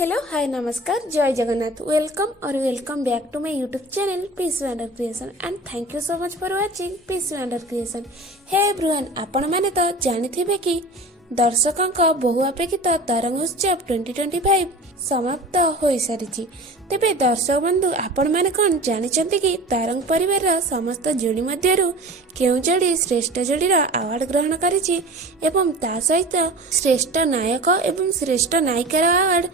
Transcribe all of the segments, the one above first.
Hello hi नमस्कार जय Jagannath welcome back to my YouTube channel Peace Wonder Creation and thank you so much for watching Peace Wonder Creation. Hey everyone आपण माने तो जानिथिबे कि दर्शकों बहु अपेक्षित तरंग उत्सव 2025 समाप्त हो सारी। तेबे दर्शक बंधु आपण माने कौन जानिछंती कि तरंग परिवार समस्त जोड़ी मध्यरु केउ जोड़ी श्रेष्ठ जोड़ीर अवार्ड ग्रहण करिछि एवं ता सहित श्रेष्ठ नायक एवं श्रेष्ठ नायिकार अवार्ड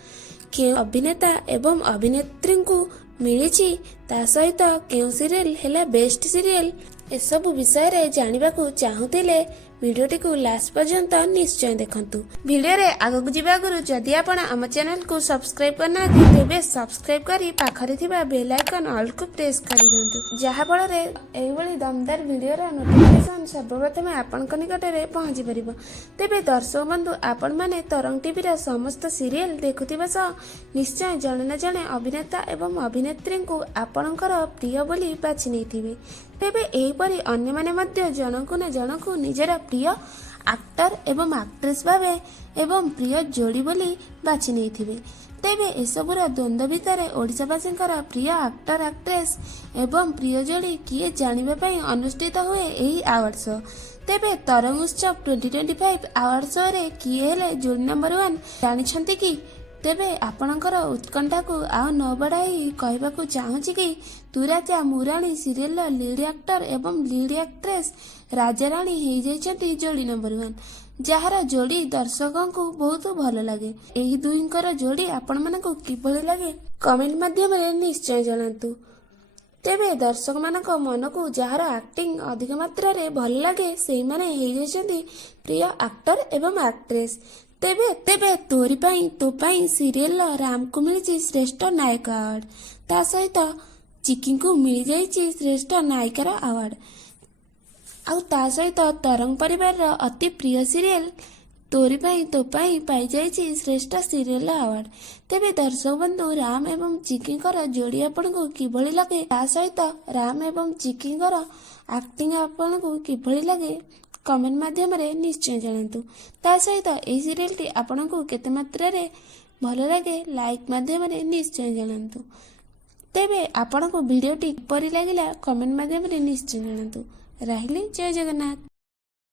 के अभिनेता एवं अभिनेत्री को मिली ता सहित केउ सीरियल हेला बेस्ट सीरियल एसबु विषय रे जानिबा को चाहुतिले वीडियोटी को लास्ट पर्यंत निश्चय देखंतु। वीडियो रे आगु जिबा आगुरु जदि आपण आम चैनल को सब्सक्राइब करना तेबे सब्सक्राइब करी पाखरे थिबा बेल आइकन ऑल को प्रेस करि दंतु जहा फल रे एही भली दमदार वीडियो रा नोटिफिकेशन सर्वप्रथम आपनक निकट रे पहुंची परिबो। तेबे दर्शक बंधु आपण माने तरंग टीवी रा समस्त सीरियल देखुथिबा स निश्चय जणे न जणे अभिनेता एवं अभिनेत्री को आपणकर प्रिय बोली बाछि नेथिबे। तेबे एहीपरि अन्य माने मध्य जनकु न जनकु निजर प्रिय एक्टर एवं एक्ट्रेस भावे एवं प्रिय जोड़ी बोली बाछि नेथिबे। तेबे एसबुर द्वंद्व भितर ओडिशावासींकर प्रिय एक्टर एक्ट्रेस एवं प्रिय जोड़ी किए जानिबा पई अनुष्ठित हुए एही अवार्ड शो। तेबे तरंग उत्सव 2025 अवार्ड शो रे किए हेले जोड़ी नंबर 1 जानिछंती कि तेबे आपणकर उत्कंठा को आउ न बढ़ाई कहबाकू चाहूची कि तुराचा मुराणी सीरियल लीड एक्टर एवं लीड एक्ट्रेस राजा रानी हो जाइछंती जोड़ी नंबर 1 जहार जोड़ी दर्शकों को बहुत भल लगे। एही दुईंकर जोड़ी आपण मानकू किभली लगे कमेंट माध्यम रे निश्चय जणांतु। तेबे दर्शक मानक मन को जार एक्टिंग अधिक मात्रा रे भल लगे सेही माने हो जाइछंती प्रिय एक्टर एवं एक्ट्रेस। तेबे तेबे तोरी पाई तो पाई सीरियल राम को मिली श्रेष्ठ नायक अवार्ड ता सहित चिकी को मिल जाइछि श्रेष्ठ नायिकार अवार्ड आउ ता सहित तरंग परिवार अति प्रिय सीरियल तोरी पाई तो पाई जाइछि श्रेष्ठ सीरियल अवार्ड। तेबे दर्शक बंधु राम एवं चिकी जोड़ी आपण को किभली लगे ता सहित राम एवं चिकी एक्टिंग आपण को किभली लगे कमेंट माध्यम रे निश्चय जणांतु। ता सहित एही सीरियल टी आपण को केते मात्रा रे भल लगे लाइक माध्यम रे निश्चय जणांतु। तेबे आपण को वीडियो टी परि लागिला कमेंट माध्यम रे निश्चय जणांतु। राहिली जय जगन्नाथ।